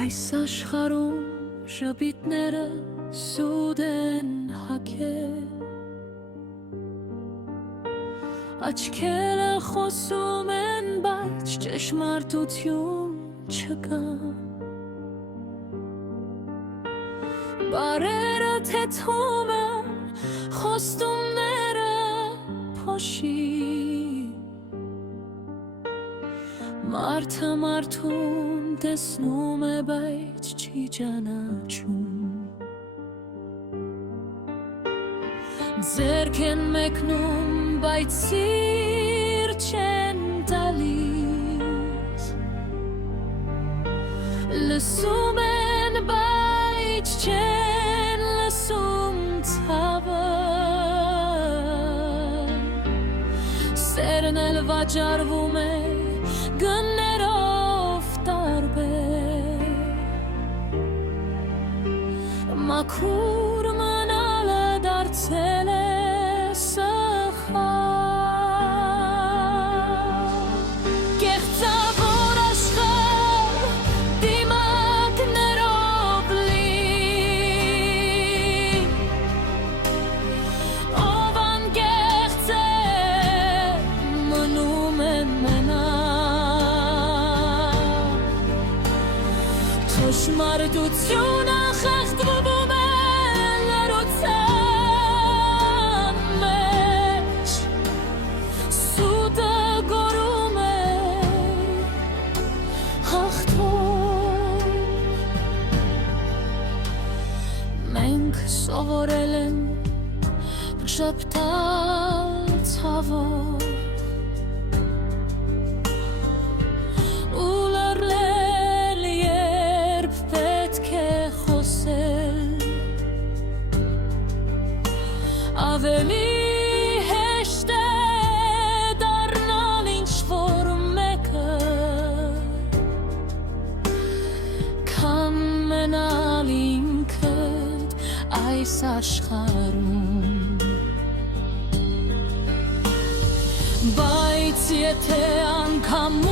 Այս աշխարհում ժպիտները սուտ են հագել, աչքերը խոսում են, բայց ճշմարտություն չկա, բարերը թեթում են, խոստումները փոշի, մարդը մարդուն տեսնում է, բայց չի ճանաչում, ձեռք են մեկնում, բայց սիրտ չեն տալիս, լսում են, բայց չեն լսում ցավը, սերն էլ վաճառվում է գներով տարբեր, մաքուր մնալը դարձել է սխալ, կեղծավոր աշխարհ դիմակներով լի, ով անկեղծ է մնում է ճշմարտությունը խեղդվում է լռության մեջ, սուտը գոռում է հաղթող, մենք սովորել ենք շփթալ ցավով, ավելի հեշտ է դառնալ ինչ-որ մեկը, քան մնալ ինքդ այս աշխարհում, բայց եթե անգամ